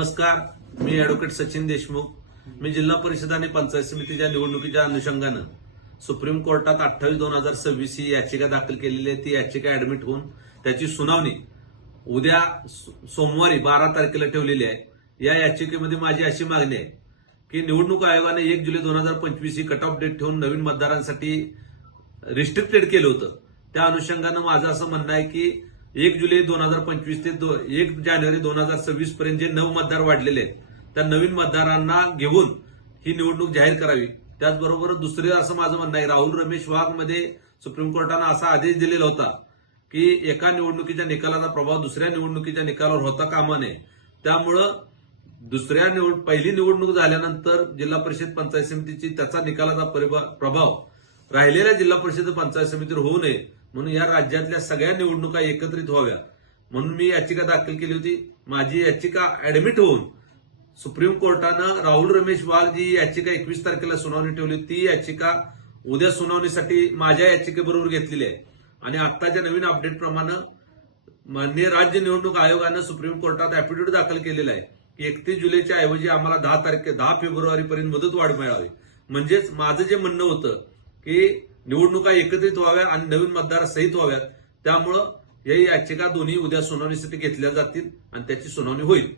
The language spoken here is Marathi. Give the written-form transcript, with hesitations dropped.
नमस्कार, मी ऍडव्होकेट सचिन देशमुख. मी जिल्हा परिषद आणि पंचायत समितीच्या निवडणुकीच्या अनुषंगानं सुप्रीम कोर्टात 28/2026 ही याचिका दाखल केलेली आहे. ती याचिका ऍडमिट होऊन त्याची सुनावणी उद्या सोमवारी 12 तारखेला ठेवलेली आहे. या याचिकेमध्ये माझी अशी मागणी आहे की निवडणूक आयोगाने 1 जुलै 2025 ही कट ऑफ डेट ठेवून नवीन मतदारांसाठी रिस्ट्रिक्टेड केलं होतं. त्या अनुषंगानं माझं असं म्हणणं आहे की 1 जुलै 2025 ते 1 जानेवारी 2026 पर्यंत जे नव मतदार वाढलेले आहेत त्या नवीन मतदारांना घेऊन ही निवडणूक जाहीर करावी. त्याचबरोबर दुसरे असं माझं म्हणणं आहे, राहुल रमेश वाघ मध्ये सुप्रीम कोर्टानं असा आदेश दिलेला होता की एका निवडणुकीच्या निकालाचा प्रभाव दुसऱ्या निवडणुकीच्या निकालावर होता कामा नये. त्यामुळं पहिली निवडणूक झाल्यानंतर जिल्हा परिषद पंचायत समितीची त्याचा निकालाचा प्रभाव राहिलेल्या जिल्हा परिषद पंचायत समितीवर होऊ नये म्हणून या राज्यातल्या सगळ्या निवडणुका एकत्रित व्हाव्या म्हणून मी याचिका दाखल केली होती. माझी याचिका ऍडमिट होऊन सुप्रीम कोर्टानं राहुल रमेश वाघ जी याचिका 21 तारखेला सुनावणी ठेवली ती याचिका उद्या सुनावणीसाठी माझ्या याचिकेबरोबर घेतलेली आहे. आणि आत्ताच्या नवीन अपडेट प्रमाणे माननीय राज्य निवडणूक आयोगानं सुप्रीम कोर्टात अॅफिडेव्हिट दाखल केलेला आहे की 31 जुलैच्या ऐवजी आम्हाला 10 फेब्रुवारी पर्यंत मुदतवाढ मिळावी. म्हणजेच माझं जे म्हणणं होतं की निवडणुका एकत्रित व्हाव्या आणि नवीन मतदार सहित व्हाव्यात, त्यामुळं या याचिका दोन्ही उद्या सुनावणीसाठी घेतल्या जातील आणि त्याची सुनावणी होईल.